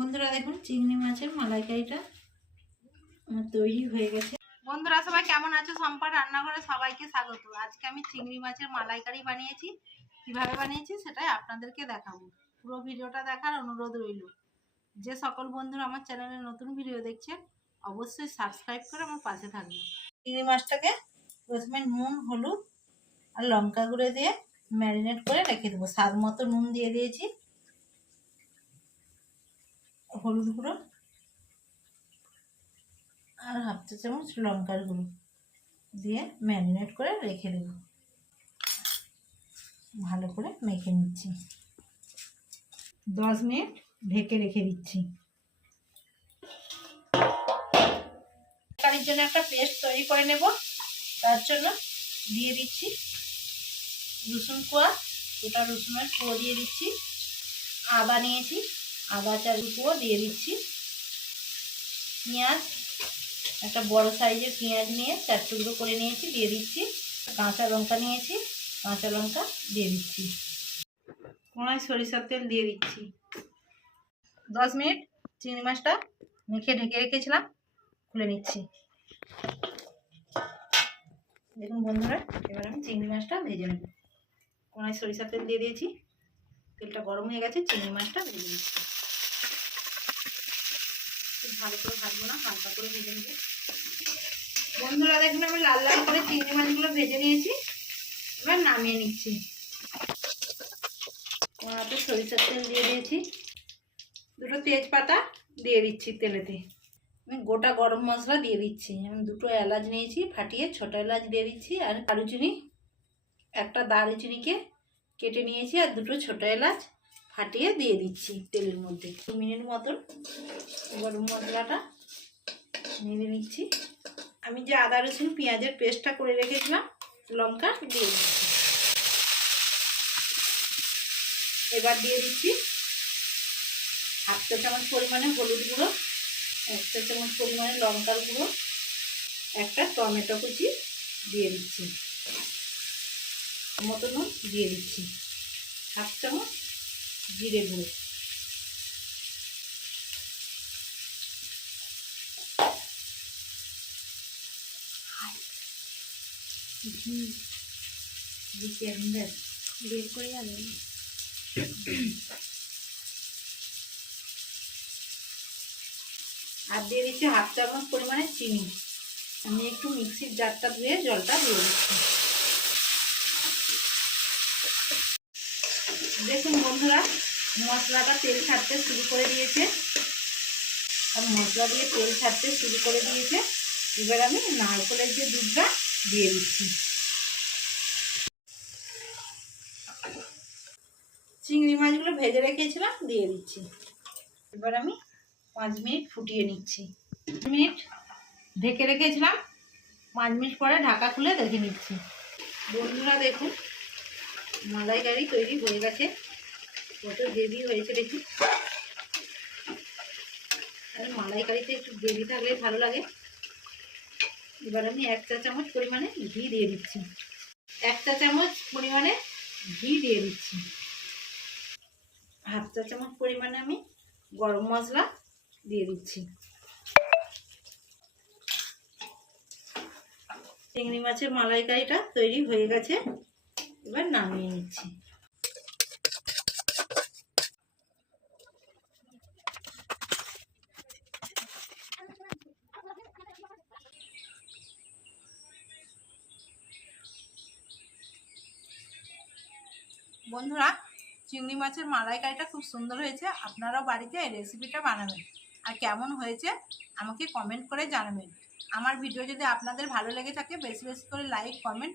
বন্ধুরা দেখুন, চিংড়ি মাছের মালাইকারিটা আমার তৈরি হয়ে গেছে। বন্ধুরা, সবাই কেমন আছো? সম্পার রান্নাঘরে সবাইকে স্বাগত। আজকে আমি চিংড়ি মাছের মালাইকারি বানিয়েছি। কীভাবে বানিয়েছি সেটাই আপনাদেরকে দেখাবো। পুরো ভিডিওটা দেখার অনুরোধ রইল। যে সকল বন্ধুরা আমার চ্যানেলে নতুন ভিডিও দেখছেন, অবশ্যই সাবস্ক্রাইব করে আমার পাশে থাকবে চিংড়ি মাছটাকে প্রথমে নুন, হলুদ আর লঙ্কা গুঁড়ো দিয়ে ম্যারিনেট করে রেখে দেবো। স্বাদ মতো নুন দিয়ে দিয়েছি। হলুদ গুঁড়ো আর হাফ চা চামচ লঙ্কার গুঁড়ো দিয়ে ম্যারিনেট করে রেখে দেব। ভালো করে মেখে নিচ্ছি। দশ মিনিট ঢেকে রেখে দিচ্ছি। তরকারির জন্য একটা পেস্ট তৈরি করে নেব। তার জন্য দিয়ে দিচ্ছি রসুন কোয়া। গোটা রসুনের কুয়ো দিয়ে দিচ্ছি। আদা নিয়েছি। আদা চারি কুয়ো দিয়ে দিচ্ছি। পেঁয়াজ, একটা বড় সাইজের পেঁয়াজ নিয়ে চার টুকরো করে নিয়েছি, দিয়ে দিচ্ছি। কাঁচা লঙ্কা নিয়েছি, কাঁচা লঙ্কা দিয়ে দিচ্ছি। কোনায় সরিষার তেল দিয়ে দিচ্ছি। দশ মিনিট চিংড়ি মাছটা মেখে ঢেকে রেখেছিলাম, খুলে নিচ্ছি। দেখুন বন্ধুরা, এবার আমি চিংড়ি মাছটা ভেজে নেব। কোনায় সরিষার তেল দিয়ে দিয়েছি। তেলটা গরম হয়ে গেছে, চিংড়ি মাছটা ভেজে নিচ্ছি। ভালো করে ভাজবো না, হালকা করে ভেজে নেব। বন্ধুরা, দেখুন আমি লাল লাল করে চিংড়ি মাছগুলো ভেজে নিয়েছি, এবার নামিয়ে নিচ্ছি। কড়াতে সরিষার তেল দিয়ে দিয়েছি। দুটো তেজপাতা দিয়ে দিচ্ছি তেলেতে। আমি গোটা গরম মশলা দিয়ে দিচ্ছি। আমি দুটো এলাচ নিয়েছি, ফাটিয়ে ছোটো এলাচ দিয়ে দিচ্ছি, আর দারুচিনি একটা দারুচিনিকে কেটে নিয়েছি আর দুটো ছোটো এলাচ ফাটিয়ে দিয়ে দিচ্ছি তেলের মধ্যে। দু মিনিট মতন গরম মশলাটা নেড়ে নিচ্ছি। আমি যে আদা, রসুন, পেঁয়াজের পেস্টটা করে রেখেছিলাম, লঙ্কা দিয়ে দিচ্ছি। এবার দিয়ে দিচ্ছি হাফ চা চামচ পরিমাণে হলুদ গুঁড়ো, এক চা চামচ পরিমাণে লঙ্কার গুঁড়ো, একটা টমেটো কুচি দিয়ে দিচ্ছি। মতো নুন দিয়ে দিচ্ছি। হাফ চামচ জিরে গুঁড়ো। দিচ্ছি বের করে আনেন আর দিয়ে দিচ্ছি হাফ চামচ পরিমাণে চিনি। আমি একটু মিক্সির জারটা ধুয়ে জলটা দিয়ে দিচ্ছি। দেখুন বন্ধুরা, মশলাটা তেল ছাড়তে শুরু করে দিয়েছে। আর মশলা দিয়ে তেল ছাড়তে শুরু করে দিয়েছে। এবার আমি নারকেলের যে দুধটা দিয়ে দিচ্ছি। চিংড়ি মাছগুলো ভেজে রেখেছিলাম, দিয়ে দিচ্ছি। এবার আমি পাঁচ মিনিট ফুটিয়ে নিচ্ছি। মিনিট ঢেকে রেখেছিলাম, পাঁচ মিনিট পরে ঢাকা খুলে দেখে নিচ্ছি। বন্ধুরা দেখুন মালাইকারি তৈরি হয়ে গেছে। কত গ্রেভি হয়েছে দেখি। আর মালাইকারিতে একটু গ্রেভি থাকলে ভালো লাগে। এবার আমি এক চা চামচ পরিমাণে ঘি দিয়ে দিচ্ছি। এক চা চামচ পরিমাণে ঘি দিয়ে দিচ্ছি। হাফ চা চামচ পরিমাণে আমি গরম মশলা দিয়ে দিচ্ছি। চিংড়ি মাছের মালাইকারিটা তৈরি হয়ে গেছে। এবার নামিয়ে নিচ্ছি। বন্ধুরা, চিংড়ি মাছের মালাইকারিটা খুব সুন্দর হয়েছে। আপনারাও বাড়িতে এই রেসিপিটা বানাবেন। আর কেমন হয়েছে, আমাকে কমেন্ট করে জানাবেন। আমার ভিডিও যদি আপনাদের ভালো লেগে থাকে, বেশি বেশি করে লাইক কমেন্ট